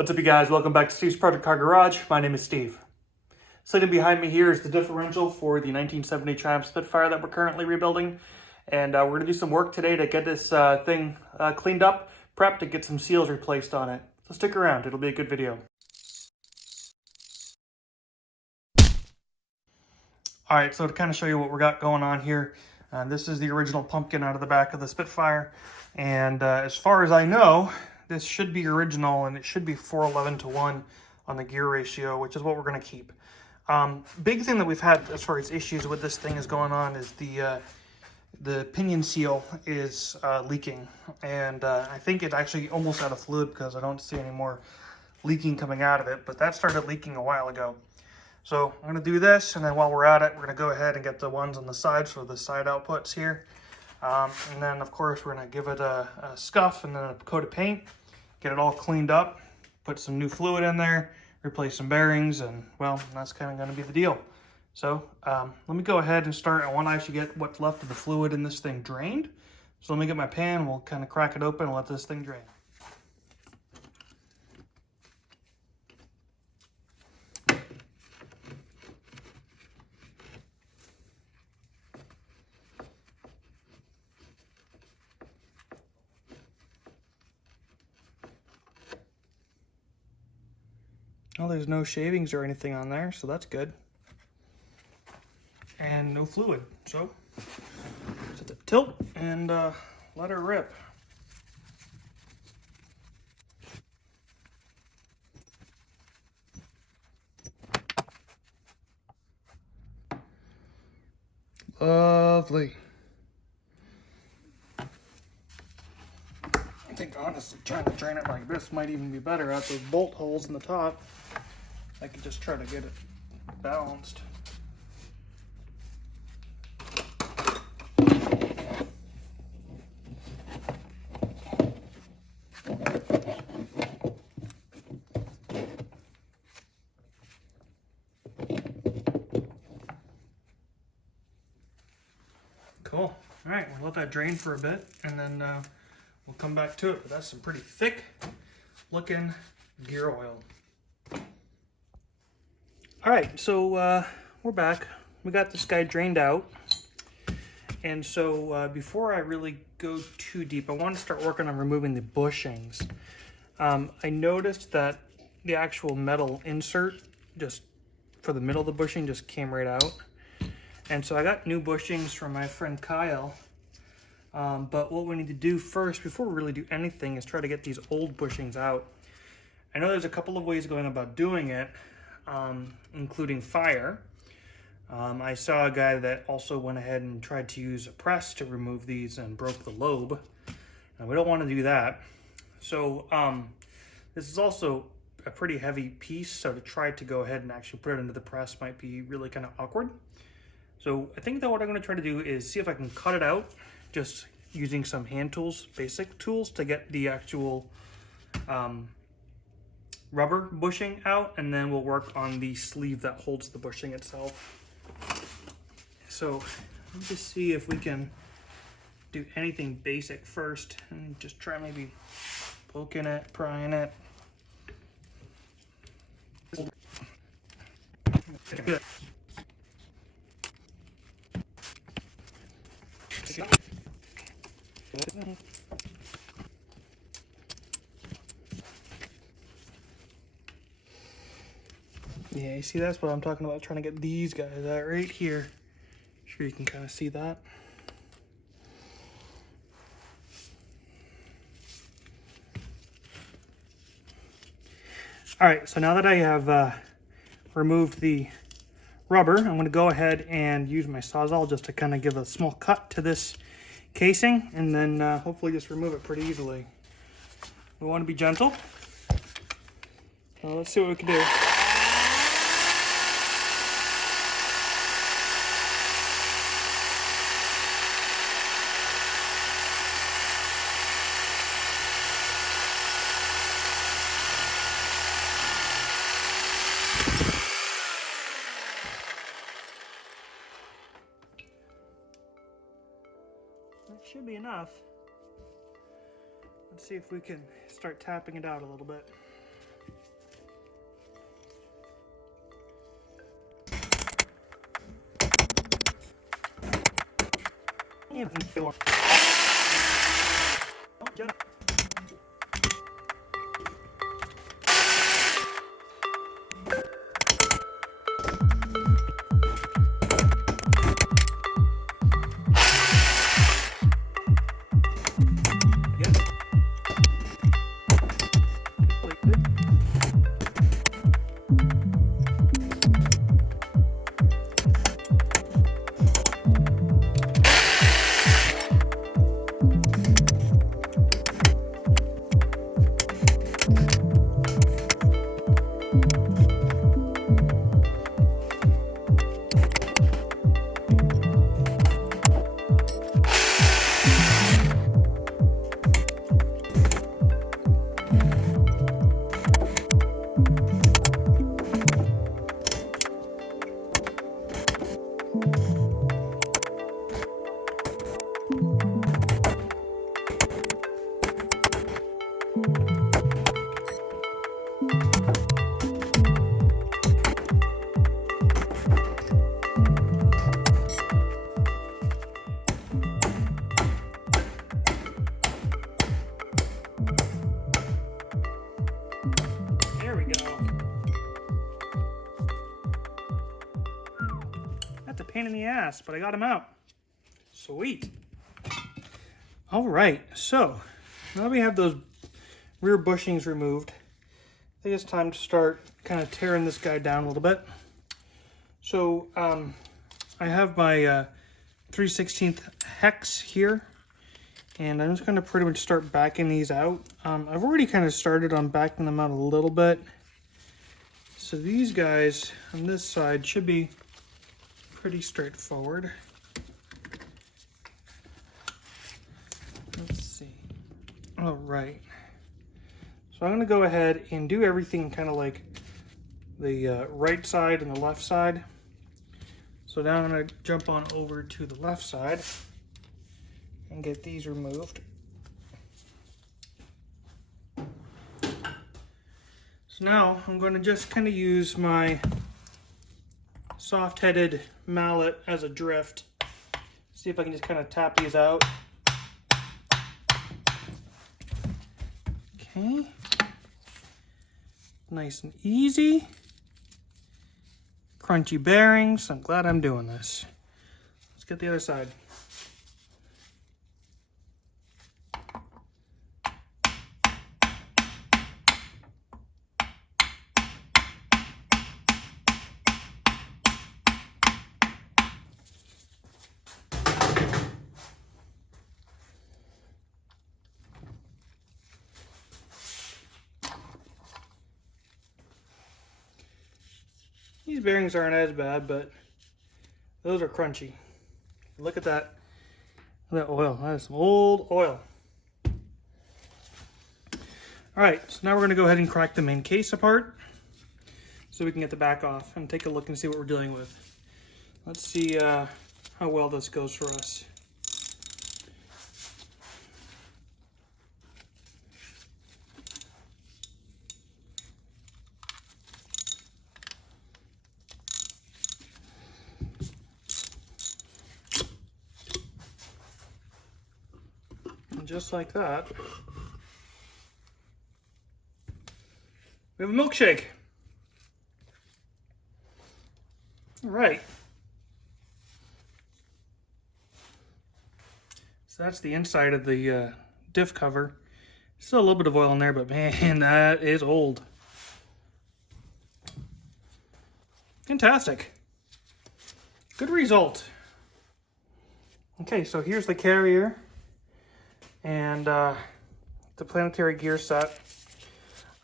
What's up, you guys? Welcome back to Steve's Project Car Garage. My name is Steve. Sitting behind me here is the differential for the 1970 Triumph Spitfire that we're currently rebuilding. And we're going to do some work today to get this thing cleaned up, prepped, to get some seals replaced on it. So stick around, it'll be a good video. Alright, so to kind of show you what we got going on here, this is the original pumpkin out of the back of the Spitfire. And as far as I know, this should be original, and it should be 4:11:1 on the gear ratio, which is what we're going to keep. Big thing that we've had as far as issues with this thing is going on is the pinion seal is leaking, and I think it's actually almost out of fluid because I don't see any more leaking coming out of it, but that started leaking a while ago. So I'm going to do this, and then while we're at it, we're going to go ahead and get the ones on the side, so the side outputs here. And then, of course, we're going to give it a scuff and then a coat of paint, get it all cleaned up, put some new fluid in there, replace some bearings, and, well, that's kind of going to be the deal. So let me go ahead and start. I want to actually get what's left of the fluid in this thing drained. So let me get my pan, we'll kind of crack it open and let this thing drain. Well, there's no shavings or anything on there, so that's good. And no fluid, so set the tilt and let her rip. Lovely. I think honestly trying to drain it like this might even be better. At those bolt holes in the top, I could just try to get it balanced. Cool. All right, we'll let that drain for a bit, and then we'll come back to it. But that's some pretty thick looking gear oil. All right, so we're back. We got this guy drained out. And so before I really go too deep, I want to start working on removing the bushings. I noticed that the actual metal insert just for the middle of the bushing just came right out. And so I got new bushings from my friend Kyle. But what we need to do first, before we really do anything, is try to get these old bushings out. I know there's a couple of ways going about doing it, including fire. I saw a guy that also went ahead and tried to use a press to remove these and broke the lobe. And we don't want to do that. So this is also a pretty heavy piece, so to try to go ahead and actually put it into the press might be really kind of awkward. So I think that what I'm going to try to do is see if I can cut it out, just using some hand tools, basic tools, to get the actual rubber bushing out, and then we'll work on the sleeve that holds the bushing itself. So let's just see if we can do anything basic first, and just try maybe poking it, prying it. Good. Yeah, you see, that's what I'm talking about, trying to get these guys out right here. Sure you can kind of see that. All right, so now that I have removed the rubber, I'm going to go ahead and use my Sawzall just to kind of give a small cut to this casing, and then hopefully just remove it pretty easily. We want to be gentle. So let's see what we can do. That should be enough. Let's see if we can start tapping it out a little bit. There we go. That's a pain in the ass, but I got him out. Sweet. All right, so now we have those rear bushings removed. I think it's time to start kind of tearing this guy down a little bit. So I have my 3/16 hex here, and I'm just going to pretty much start backing these out. I've already kind of started on backing them out a little bit. So these guys on this side should be pretty straightforward. Let's see. All right. So I'm going to go ahead and do everything kind of like the right side and the left side. So now I'm going to jump on over to the left side and get these removed. So now I'm going to just kind of use my soft-headed mallet as a drift. See if I can just kind of tap these out. Okay. Nice and easy. Crunchy bearings. I'm glad I'm doing this. Let's get the other side. These bearings aren't as bad, but those are crunchy. Look at that. That oil. That is some old oil. Alright, so now we're going to go ahead and crack the main case apart so we can get the back off and take a look and see what we're dealing with. Let's see how well this goes for us. Just like that, we have a milkshake. All right. So that's the inside of the diff cover. Still a little bit of oil in there, but man, that is old. Fantastic. Good result. Okay, so here's the carrier and the planetary gear set.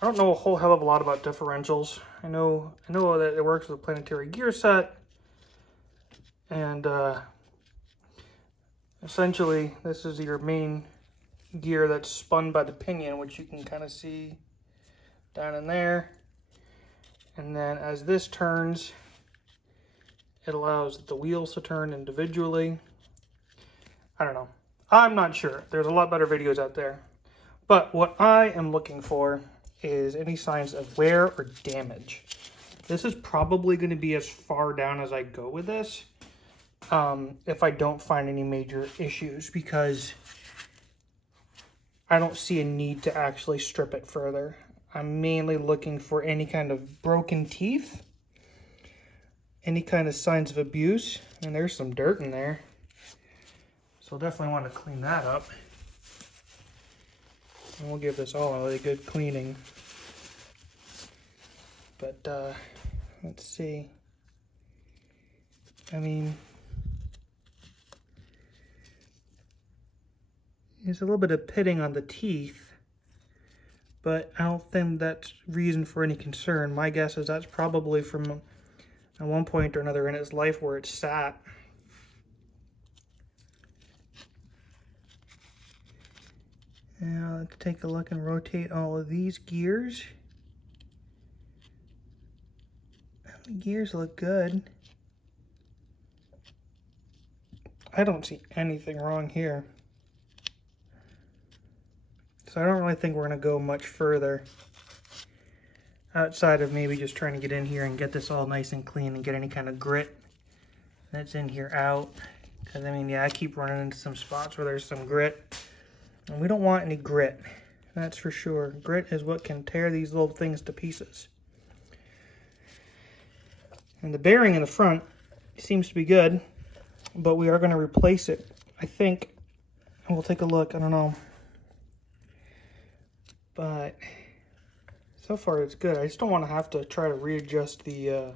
I don't know a whole hell of a lot about differentials. I know that it works with a planetary gear set, and essentially this is your main gear that's spun by the pinion, which you can kind of see down in there. And then as this turns, it allows the wheels to turn individually. I don't know. I'm not sure. There's a lot better videos out there. But what I am looking for is any signs of wear or damage. This is probably going to be as far down as I go with this. if I don't find any major issues, because I don't see a need to actually strip it further. I'm mainly looking for any kind of broken teeth, any kind of signs of abuse, and there's some dirt in there. So I'll definitely want to clean that up. And we'll give this all a really good cleaning. But let's see. I mean, there's a little bit of pitting on the teeth, but I don't think that's reason for any concern. My guess is that's probably from at one point or another in its life where it sat. Now let's take a look and rotate all of these gears. The gears look good. I don't see anything wrong here. So I don't really think we're going to go much further outside of maybe just trying to get in here and get this all nice and clean and get any kind of grit that's in here out. Because I mean, yeah, I keep running into some spots where there's some grit. And we don't want any grit, that's for sure. Grit is what can tear these little things to pieces. And the bearing in the front seems to be good, but we are going to replace it, I think. And we'll take a look, I don't know. But so far it's good. I just don't want to have to try to readjust the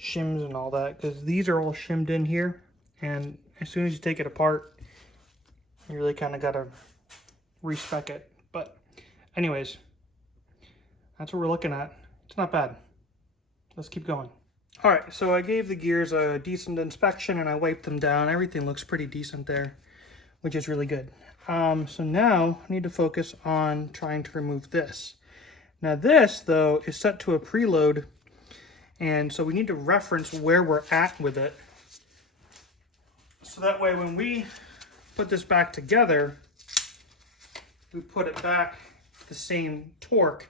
shims and all that, because these are all shimmed in here, and as soon as you take it apart, you really kind of got to respec it. But anyways, that's what we're looking at. It's not bad. Let's keep going. All right, so I gave the gears a decent inspection and I wiped them down. Everything looks pretty decent there, which is really good. So now I need to focus on trying to remove this. Now this, though, is set to a preload, and so we need to reference where we're at with it. So that way when we put this back together, we put it back the same torque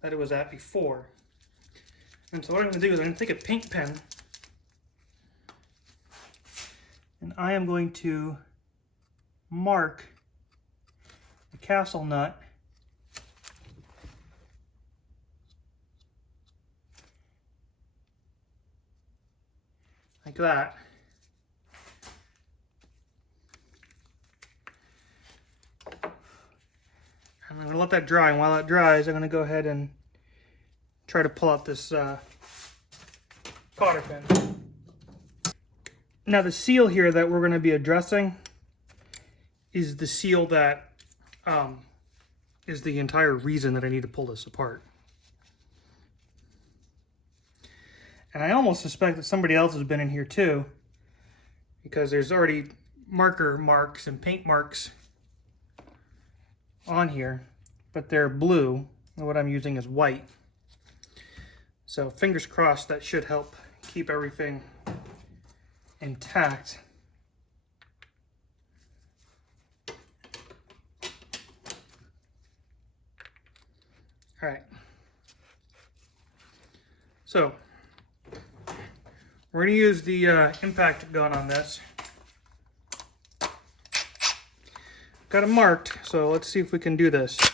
that it was at before. And so what I'm going to do is I'm going to take a paint pen and I am going to mark the castle nut like that. I'm going to let that dry, and while that dries, I'm going to go ahead and try to pull out this cotter pin. Now the seal here that we're going to be addressing is the seal that is the entire reason that I need to pull this apart. And I almost suspect that somebody else has been in here too, because there's already marker marks and paint marks on here, but they're blue, and what I'm using is white. So fingers crossed that should help keep everything intact. All right. So we're going to use the impact gun on this. Got it marked, so let's see if we can do this. There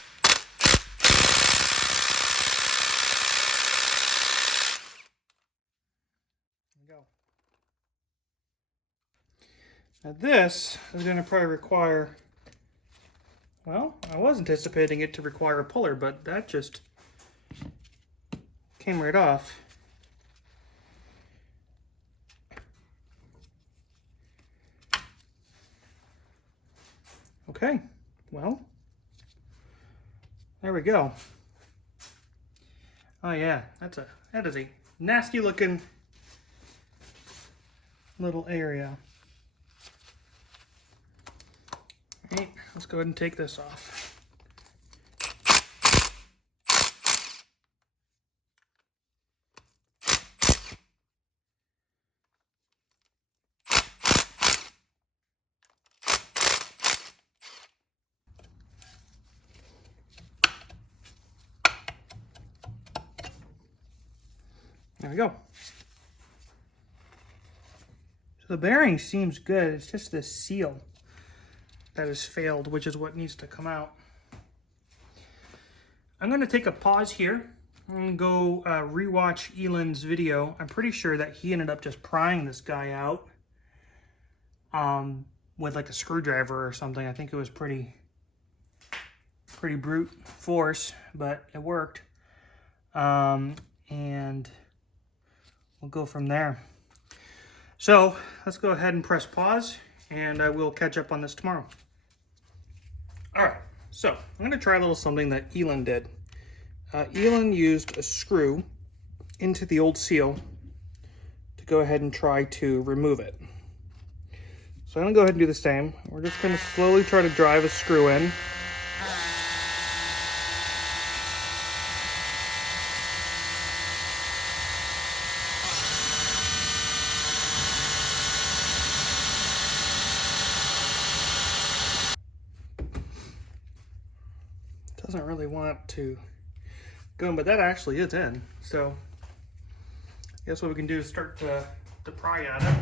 we go. Now this is going to probably require, well, I was anticipating it to require a puller, but that just came right off. Okay, well, there we go. Oh yeah, that is a nasty looking little area. All right, let's go ahead and take this off. There we go. The bearing seems good. It's just the seal that has failed, which is what needs to come out. I'm going to take a pause here. I'm going to go rewatch Elan's video. I'm pretty sure that he ended up just prying this guy out with like a screwdriver or something. I think it was pretty brute force, but it worked. And we'll go from there. So let's go ahead and press pause, and I will catch up on this tomorrow. All right, so I'm going to try a little something that Elan did. Elan used a screw into the old seal to go ahead and try to remove it. So I'm going to go ahead and do the same. We're just going to slowly try to drive a screw in. Doesn't really want to go in, but that actually is in. So I guess what we can do is start to pry at it.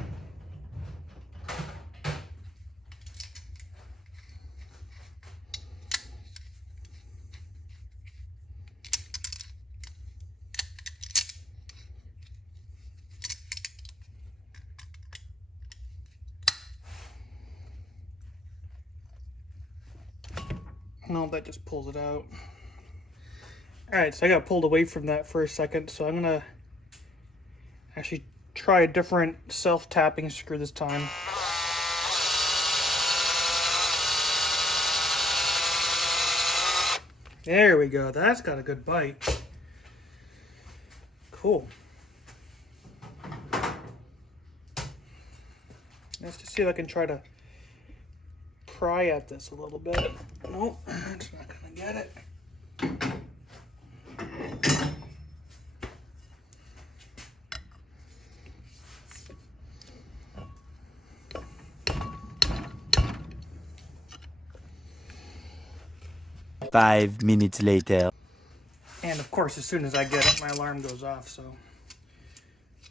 No, that just pulls it out. Alright, so I got pulled away from that for a second, so I'm going to actually try a different self-tapping screw this time. There we go. That's got a good bite. Cool. Let's just see if I can try to pry at this a little bit. Nope, it's not gonna get it. Five minutes later. And of course, as soon as I get it, my alarm goes off, so.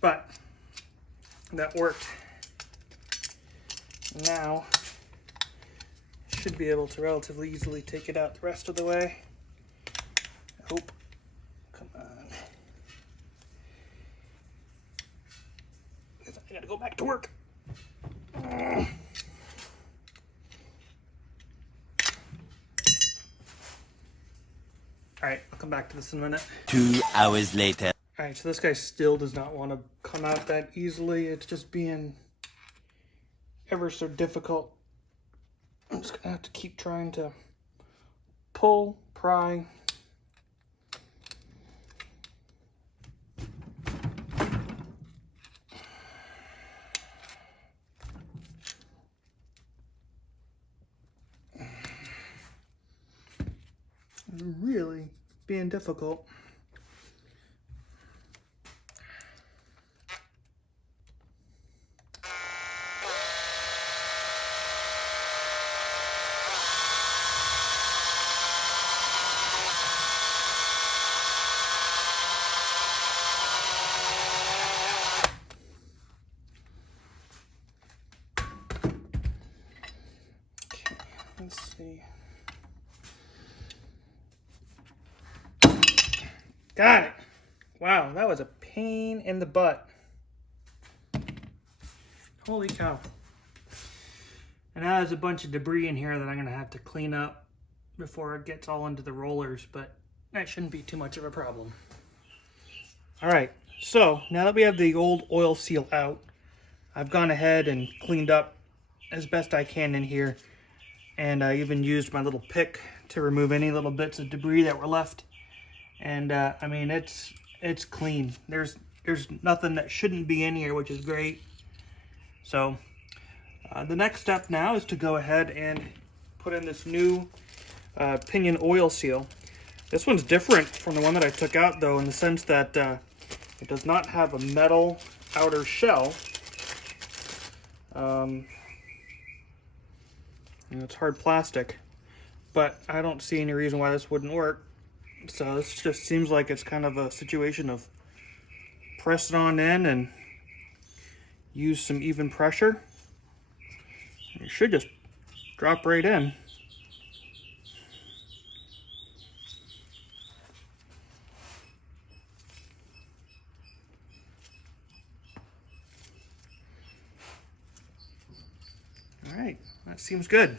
But that worked. Now should be able to relatively easily take it out the rest of the way. I hope. Come on. I gotta go back to work. Alright, I'll come back to this in a minute. 2 hours later. Alright, so this guy still does not want to come out that easily. It's just being ever so difficult. I'm just gonna have to keep trying to pull, pry. It's really being difficult. Let's see. Got it. Wow, that was a pain in the butt. Holy cow. And now there's a bunch of debris in here that I'm going to have to clean up before it gets all into the rollers, but that shouldn't be too much of a problem. Alright, so now that we have the old oil seal out, I've gone ahead and cleaned up as best I can in here. And I even used my little pick to remove any little bits of debris that were left. And I mean, it's clean. There's nothing that shouldn't be in here, which is great. So the next step now is to go ahead and put in this new pinion oil seal. This one's different from the one that I took out, though, in the sense that it does not have a metal outer shell. It's hard plastic, but I don't see any reason why this wouldn't work. So this just seems like it's kind of a situation of press it on in and use some even pressure. It should just drop right in. All right, that seems good.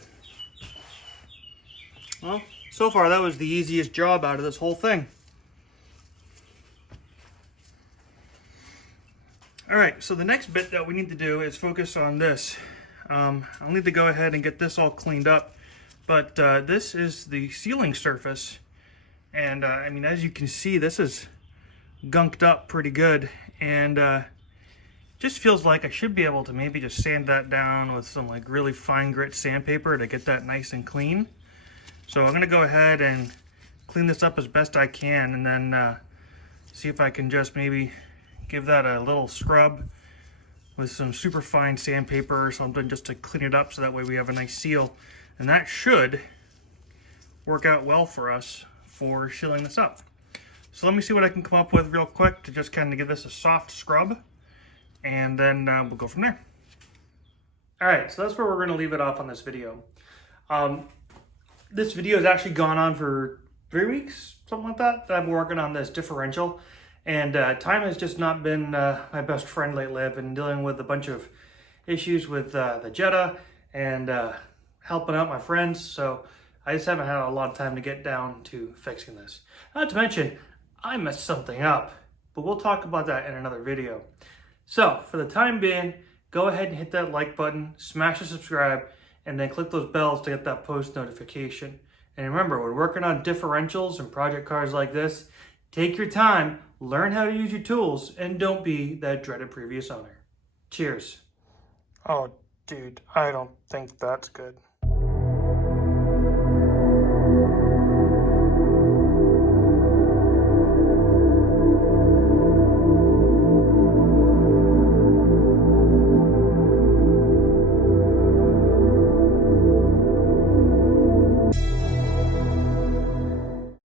Well, so far that was the easiest job out of this whole thing. All right, so the next bit that we need to do is focus on this. I'll need to go ahead and get this all cleaned up, but this is the sealing surface, and I mean, as you can see, this is gunked up pretty good, and just feels like I should be able to maybe just sand that down with some like really fine grit sandpaper to get that nice and clean. So I'm gonna go ahead and clean this up as best I can, and then see if I can just maybe give that a little scrub with some super fine sandpaper or something just to clean it up so that way we have a nice seal. And that should work out well for us for sealing this up. So let me see what I can come up with real quick to just kind of give this a soft scrub, and then we'll go from there. All right, so that's where we're gonna leave it off on this video. This video has actually gone on for 3 weeks, something like that I've been working on this differential. And time has just not been my best friend lately. I've been dealing with a bunch of issues with the Jetta and helping out my friends. So I just haven't had a lot of time to get down to fixing this. Not to mention, I messed something up, but we'll talk about that in another video. So for the time being, go ahead and hit that like button, smash the subscribe, and then click those bells to get that post notification. And remember, we're working on differentials and project cars like this. Take your time, learn how to use your tools, and don't be that dreaded previous owner. Cheers. Oh, dude, I don't think that's good.